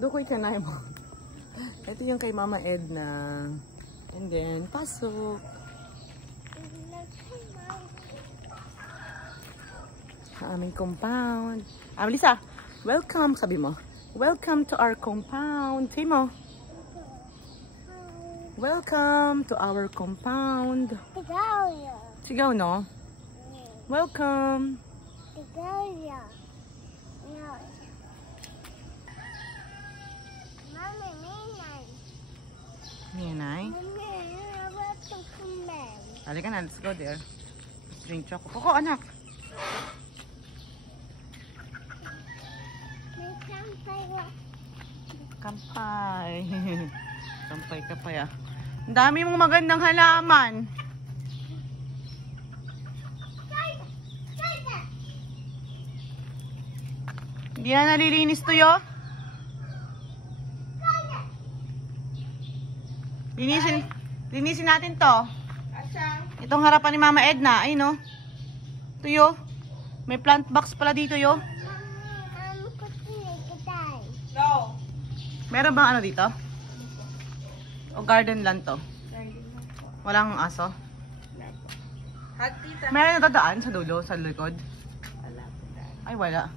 Dukoy ka na mo. Ito yung kay Mama Edna. And then, pasok. Sa aming compound. Melissa, welcome, sabi mo. Welcome to our compound. Say mo. Welcome to our compound. Sigaw, no? Welcome. Ninay. Halika na, let's go there. Let's drink choco. Koko, anak. Kampay. Kampay ka pa ya. Ang dami mong magandang halaman. Hindi na nalilinis to yo. Linisin natin to. Itong harapan ni Mama Edna. Ay no. Ito yo. May plant box pala dito yo. No. Meron bang ano dito? O garden lang to? Walang aso? Meron na dadaan sa dulo, sa likod? Ay wala.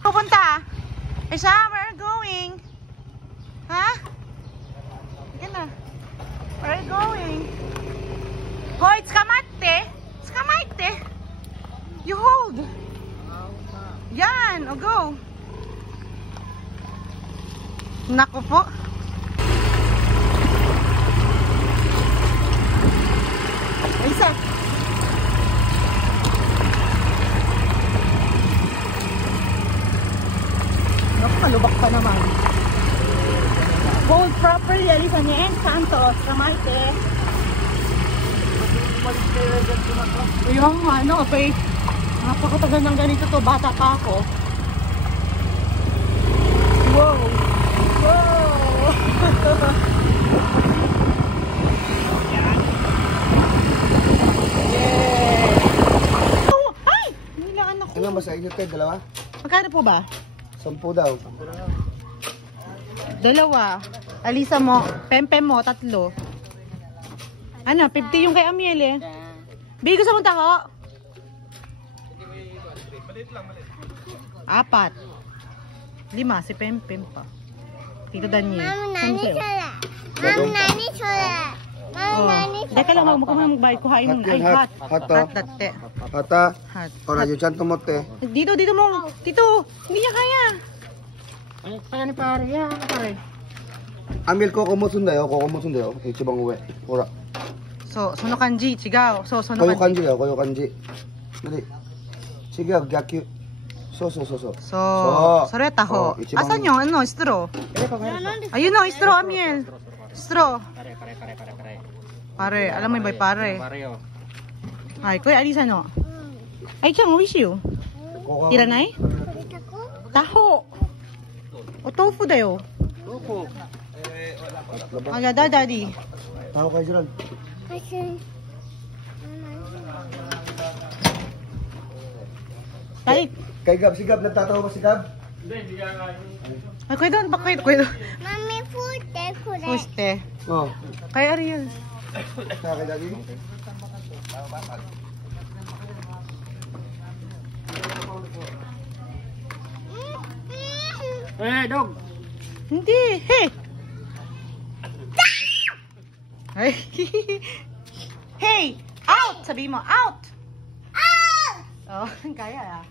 Pupunta? Isa, where are you going? Ha? Sige na. Where are you going? Hoy, tsukamate! Tsukamate! You hold! Yan! O go! Naku po! Isa! Naku, malubak pa naman. Hold properly, Alisa niya. And Santos, Kamarte. Yung ano, pay, napakatagal ng ganito to. Bata pa ako. Wow! Wow! Yeah! Oh! Ay! Nilaan ako. Ilan ba sa inyo, Ted? Dalawa? Magkano po ba? 10 daw. Dalawa. Alisa mo, Pempe mo, 3. Ano, 50 yung kay Amiel eh. Bigo sa munta ko. 4. 5 si Pempem pa. Tito Daniel. Nani chola. Deka lang, magbayad ko hain. Ay, hot. Hot. Hot, dati. Hata. Hot. Ora, yung chanto mo, te. Dito mo. Tito, hindi niya kaya. Kaya ni pare. Yan, pare. Amil ko kumusundayo, ichibang uwe. Ora. So, sono kanji, chigaw. So, sono Koyo kanji. kanji. Dali. Sige, gyakyu. So. Soreta ho. ichibang- Asan yung, ano, straw? Ayun o, straw, Amiel. Straw. Pare, alam mo yung pare. Ay, kuya, Alisa no. Ay, chan, oishiyo. Iranay? Taho. O tofu da yo. Aga, daddy. Tao kayo sila. Tay. Kay Gab, si Gab, nagtatawa ba si Gab? Ay, kuya doon, kuya. Mami, fulte. Puste. Oo. Kay Ariel. Kaya kay Daddy? Dog. Hindi. Hey. Ay. Hey, out. Sabi mo, out. Out. Oh, kaya ah.